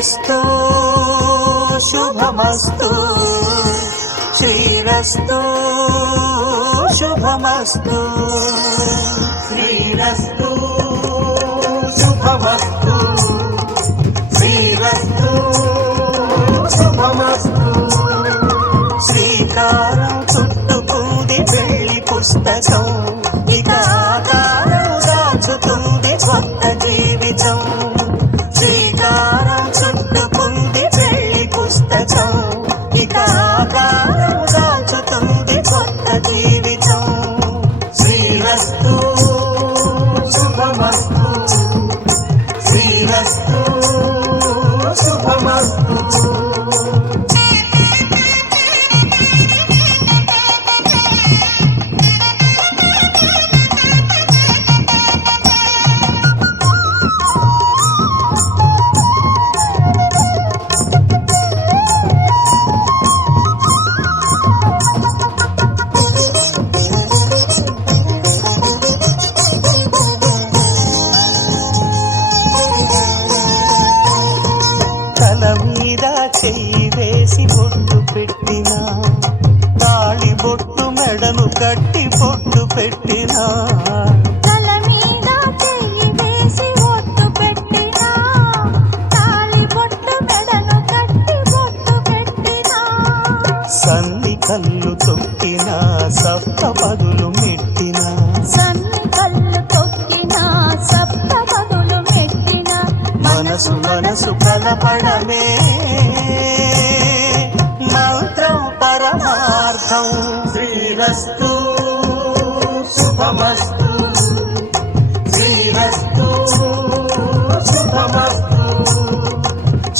శ్రీరస్తు శుభమస్తు శ్రీరస్తు శుభమస్తు శ్రీరస్తు శుభమస్తు శ్రీరస్తు శుభమస్తు శ్రీకారం చుట్టుకుంది పెళ్లి పుస్తకం ఇక ఆకారం దాచుతుంది కొత్త జీవితం శ్రీకారం చుట్టుకుంది పెళ్లి పుస్తకం ఇక ఆకారం దాచుతుంది కొత్త జీవితం శ్రీరస్తు శుభమస్తు శ్రీరస్తు శుభమస్తు చెయ్యి వేసి బొట్టు పెట్టినా తాళి బొట్టు మెడను కట్టి బొట్టు పెట్టినా తల మీద చెయ్యి వేసి బొట్టు పెట్టినా తాళి బొట్టు మెడను కట్టి బొట్టు పెట్టినా సన్ని కళ్ళు తొక్కినా సప్త పదులు మెట్టినా సన్ని కళ్ళు తొక్కినా సప్త పదులు మెట్టినా మనసు మనసు కలపడమే మంత్రం పరమార్థం శ్రీరస్తు శుభమస్తు శ్రీరస్తు శుభమస్తు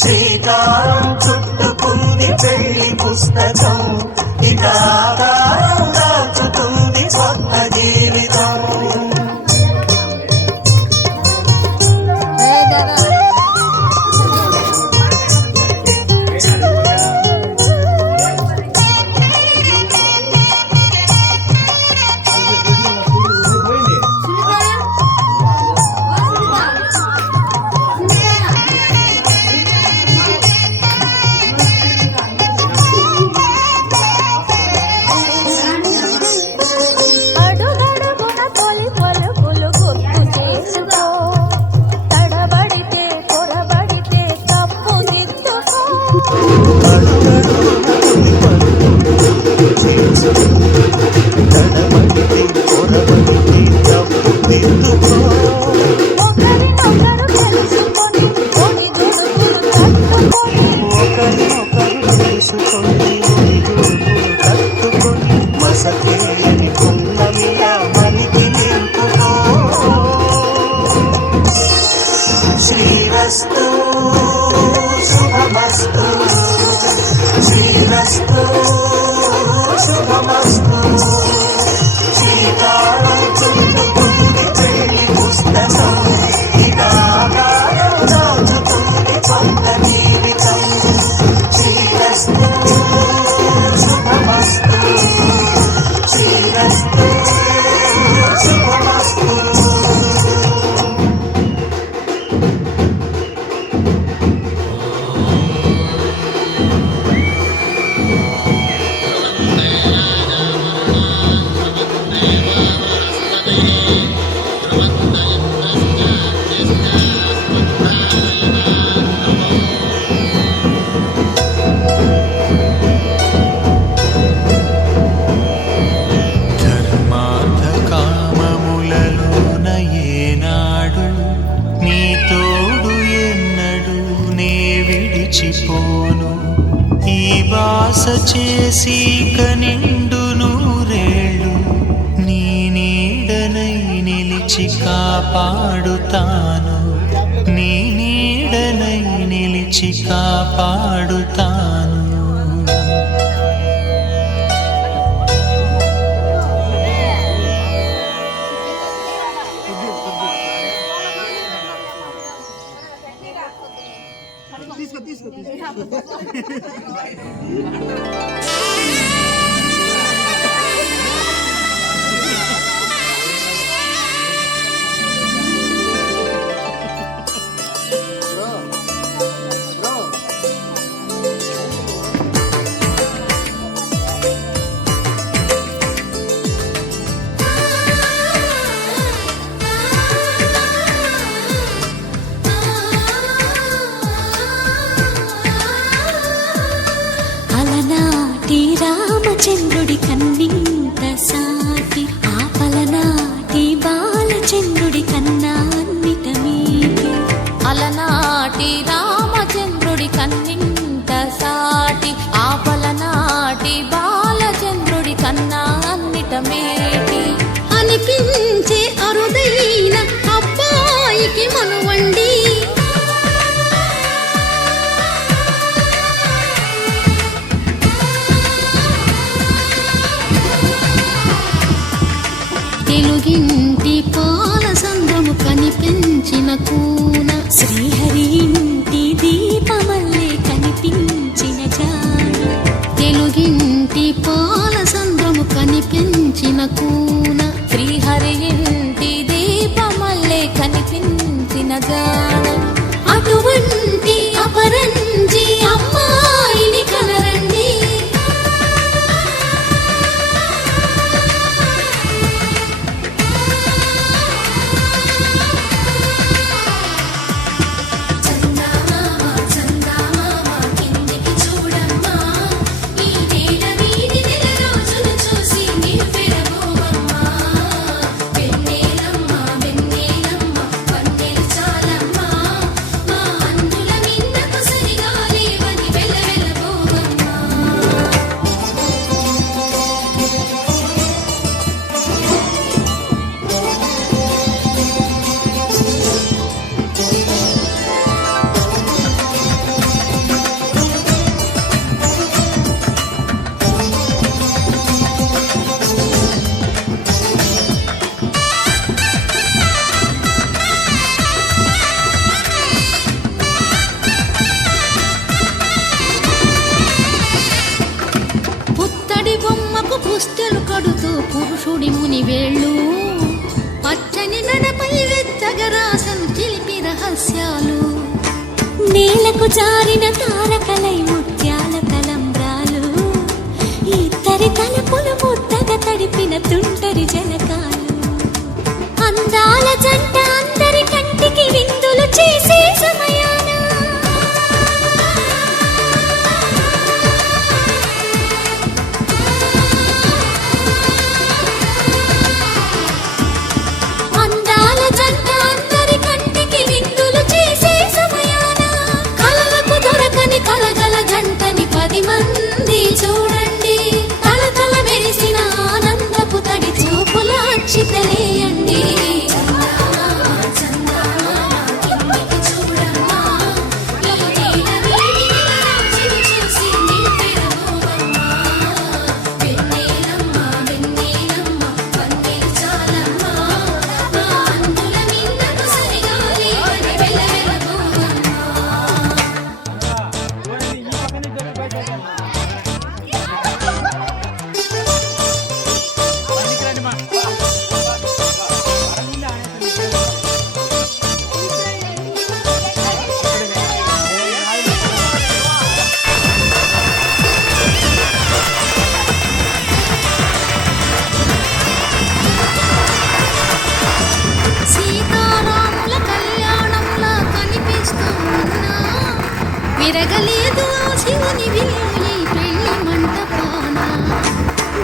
శ్రీకారం చుట్టుకుంది పెళ్లి పుస్తకం ఇక ఆకారం దాచుతుంది కొత్త జీవితం శ్రీరస్తు శుభమస్తు శ్రీరస్తు శుభమస్తు శ్రీకారం చుట్టుకుంది పెళ్లి పుస్తకం ఇక ఆకారం దాచుతుంది కొత్త జీవితం శ్రీరస్తు శుభమస్తు శ్రీరస్తు శుభమస్తు విడిచిపోను ఈ వాస చేసి కనిండు నూరేళ్ళు నీ నీడనై నిలిచి కాపాడుతాను నీ నీడనై నిలిచి కాపాడుతాను అలనాటి రామచంద్రుడి కన్నింత సాటి ఆపలనాటి బాలచంద్రుడి కన్నా అన్నిట మీటి అలనాటి రామచంద్రుడి కన్నింత సాటి ఆపలనాటి బాలచంద్రుడి కన్నా అన్నిట మేటి అనిపించే అరుదైన అబ్బాయికి మనువండి తెలుగింటి పాల సంద్రము కనిపించిన కూన శ్రీహరి ఇంటి దీపమల్లే కనిపించిన జాన తెలుగింటి పాల సంద్రము కనిపించిన కూన శ్రీహరి ఇంటి దీపమల్లే కనిపించిన జాడ అటువంటి అపరంజి అమ్మాయిని కనరండి పుత్తడి బొమ్మకు పుస్తెలు కడుతూ పురుషుడి ముని వేళ్ళు పచ్చని నడపై వెచ్చగరాసను చిలిపి రహస్యాలు నేలకు జారిన తారకలై ముత్యాల తలంబ్రాలు ఇద్దరి తలుపులు ముద్దగా తడిపిన తుంటరి జలకాలు అందాల జంట అందరి కంటికి విందులు చేసే సమయాన అందాల జంట అందరి కంటికి విందులు చేసే సమయాన కలలకు దొరకని కలగల జంటని 10 మంది చూడండి తలతల మెరిసిన ఆనందపు తడి చూపుల అక్షితలేయండి సీతారాముల కళ్యాణంలా కనిపిస్తూ ఉన్నా విరగలేదు ఆ శివుని విలువలి పెళ్లి మంటపాన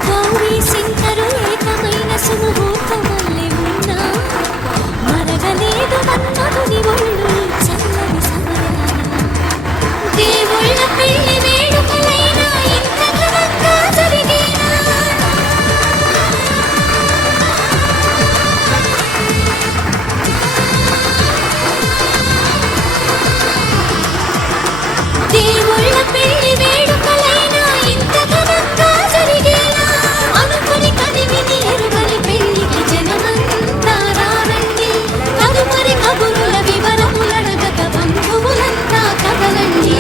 గౌరీ శంకరు ఏకమైన సుముహూర్తమల్లె ఉన్నా మరగలేదు మన్మధుని ఒళ్ళు చల్లని సమయాన దేవుళ్ళ పెళ్లి వేడుకలైనా ఇంత ఘనంగా జరిగేనా దేవుళ్ళ పెళ్లి వేడుకలైనా ఇంత ఘనంగా జరిగేలా అనుకుని కనివిని ఎరుగని పెళ్లికి జనమంతా రారండి తదుపరి కబురుల వివరములడగక బంధువులంతా కదలండి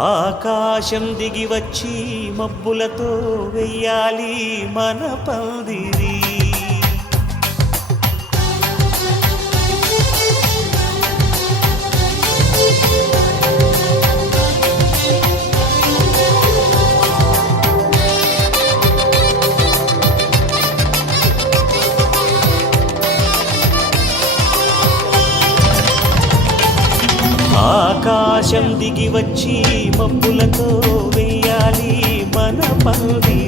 ఆకాశం దిగి వచ్చి మబ్బులతో వెయ్యాలి మన పందిరి ఆకాశం దిగి వచ్చి మబ్బులతో వెయ్యాలి మన పందిరి.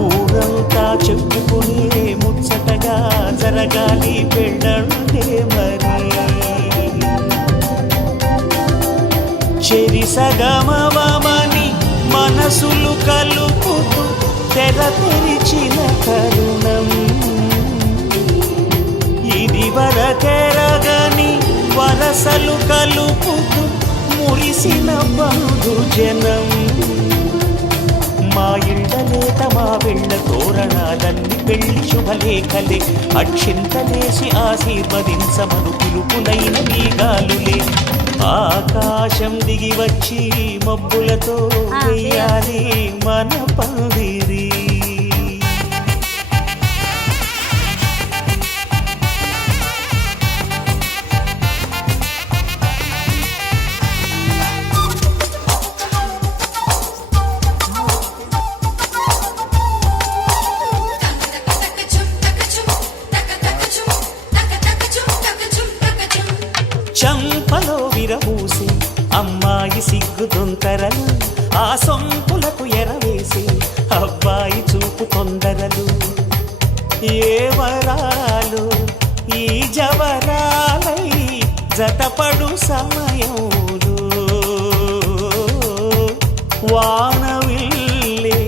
ఊరంతా చెప్పుకునే ముచ్చటగా జరగాలి పెళ్ళంటే మరి. చెరి సగమవమని మనసులు కలుపుతూ తెర తెరిచిన తరుణం. ఇది వరకెరగని వరసలు కలుపుతూ మురిసిన బంధుజనం. మా ఇళ్ళలేత మా వెళ్ళ తోరణాలన్నీ పెళ్లి శుభలేఖలే. అక్షింతలేసి ఆశీర్వదించమను పిలుపులైన మీగాలులే. ఆకాశం దిగి వచ్చి మబ్బులతో వెయ్యాలి మన పందిరి. చంపలో విరబూసి అమ్మాయి సిగ్గు దొంతరలు. ఆ సొంపులకు ఎరవేసి అబ్బాయి చూపు తొందరలు. ఏ వరాలు ఈ జవరాలై జతపడు సమయంలో. వానవిల్లే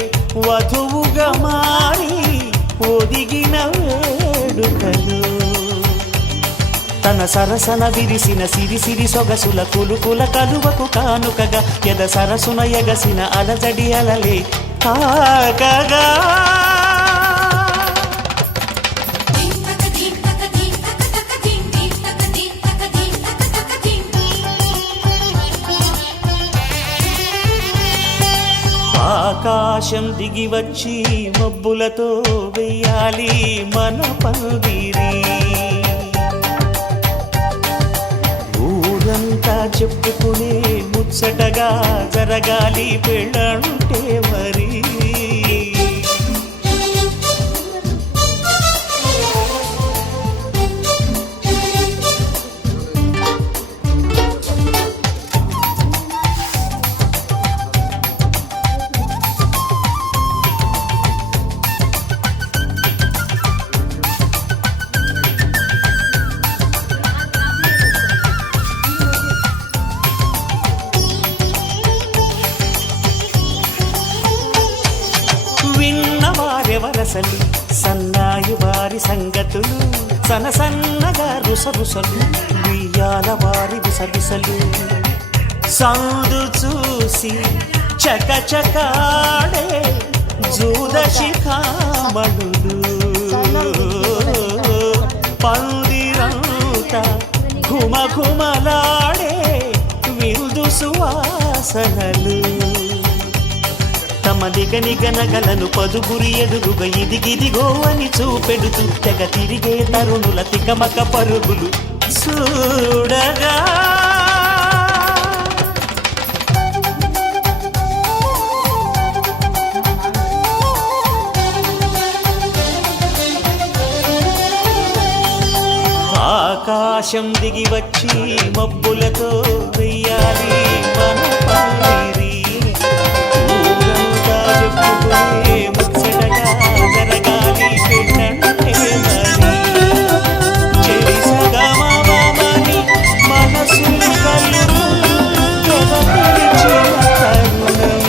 వధువుగా మారి ఒదిగిన వేడుకలు. తన సరసన విరిసిన సిరిసిరి సొగసుల కులుకుల కలువకు కానుకగా ఎద సరసున ఎగసిన అలజడి అలలే తాకగా. ఆకాశం దిగి వచ్చి మబ్బులతో వెయ్యాలి మన పందిరి. ఊరంతా చెప్పుకునే ముచ్చటగా జరగాలి పెళ్ళంటే మరి. విన్నవారెవరసలు సన్నాయి వారి సంగతులు. సనసన్నగా రుసరుసలు వియ్యాల వారి విసవిసలు. సందు చూసి చకచకాడే జూదశిఖామణులు. పందిరంతా ఘుమఘుమలాడే విరుదు సువాసనలు. తమ దిగనిగనగలను పదుగురి ఎదురుగా ఇదిగిదిగో అని చూపెడుతూ తెగ తిరిగే తరుణుల తికమక పరుగులు చూడగా. ఆకాశం దిగి వచ్చి మబ్బులతో వెయ్యాలి మన పందిరి. ఊరంతా చెప్పుకునే ముచ్చటగా జరగాలి పెళ్ళంటే మరి. చెరి సగమవమని మనసులు కలుపుతూ తెర తెరిచిన తరుణం.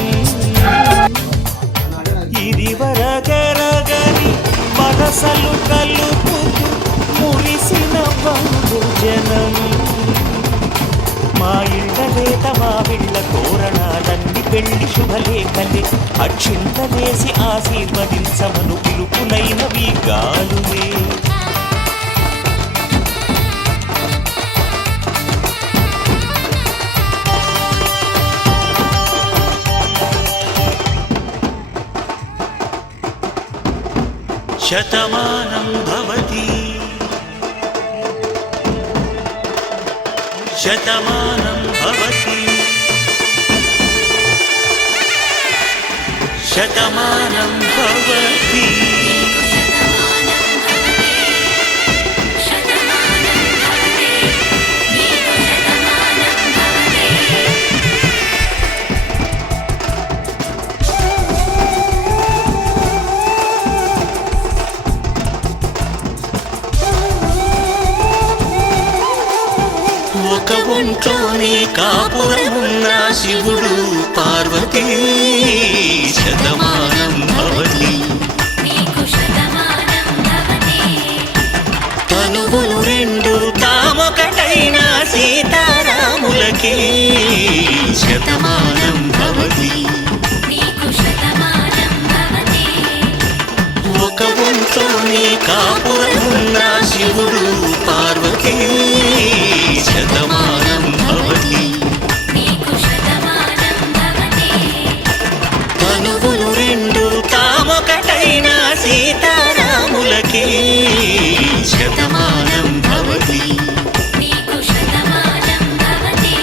ఇది వరకెరగని వరసలు కలుపుతూ మురిసిన బంధుజనం. మా ఇళ్ళలేత మా వీళ్ళ తోరణాలన్నీ పెళ్లి శుభలేఖలే. అక్షింతలేసి ఆశీర్వదించమను పిలుపులైనవి గాలులే. శతమానం భవతి శతమానం భవతి శతమానం భవతి. ఒంట్లోనే కాపురమున్న శివుడు పార్వతీ శతమానం భవతి నీకు శతమానం భవతి తనువులు రెండు తామొకటైన సీతారాములకి శతమానం భవతి నీకు శతమానం భవతి ఒక ఒంట్లోనే కాపురమున్న శివుడు పార్వతీ శతమానం భవతి నీకు శతమానం భవతి తనువులు రెండు తామొకటైన సీతారాములకి శతమానం భవతి నీకు శతమానం భవతి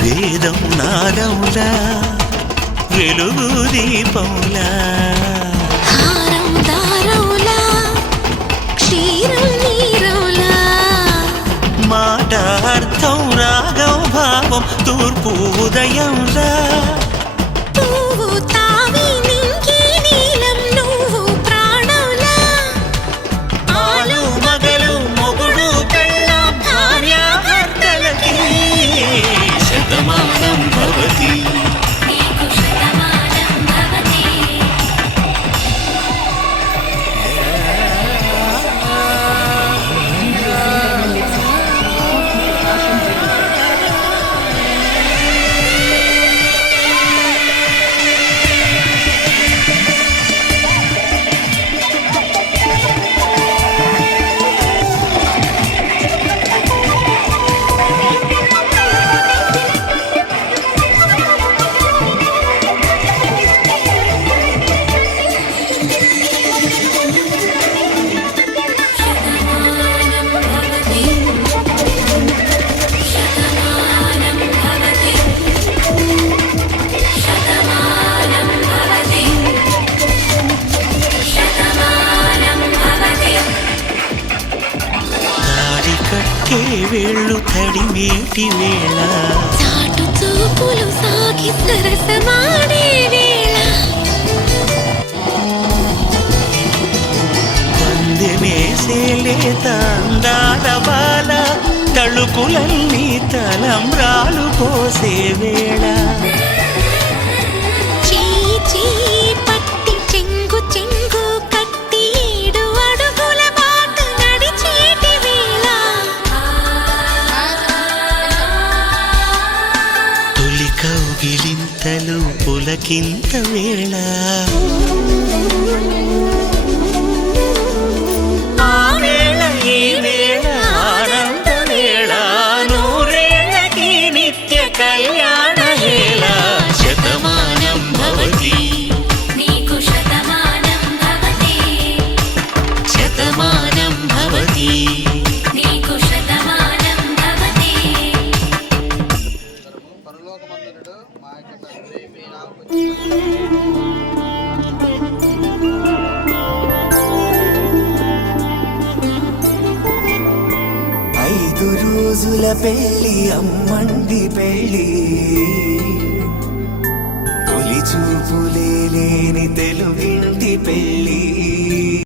వేదం నాదములా వెలుగు దీపములా హారం దారౌలా క్షీరం నీరౌలా మాట అర్థం రాగం భావం తూర్పు ఉదయంలా పువ్వు తావి నింగి నీలం నువ్వు ప్రాణంలా ఆలు మగలు మొగుడు పెళ్ళ భార్య భర్తలకి శతమానం భవతి నీకు శతమానం భవతి శతమానం భవతి శతమానం భవతి శతమానం భవతి శతమానం భవతి తాడి కట్టే వేళ్ళు తడిమేటి వేళ చాటు చూపులు సాగి సరసమాడే వేళ పందెమేసేలే తందాల బాల తళుకులన్నీ తలంబ్రాలు పోసే వేళ చీ పట్టి చెంగు చెంగు కట్టి 7 అడుగుల బాట నడిచేటి వేళ తొలి కౌగిలింతలు పులకింత వేళ ఆ వేళ ఈ వేళ ఆనంద వేళ నూరేళ్ళకి నిత్య కళ్యాణ వేళ శతమానం భవతి నీకు శతమానం భవతి శతమానం భవతి నీకు శతమానం భవతి పరలోకమందునుడు మా యొక్క తండ్రి మీ నామము ఐదు రోజుల పెళ్లి అమ్మండి పెళ్లి తొలి చూపులే లేని తెలుగింటి పెళ్లి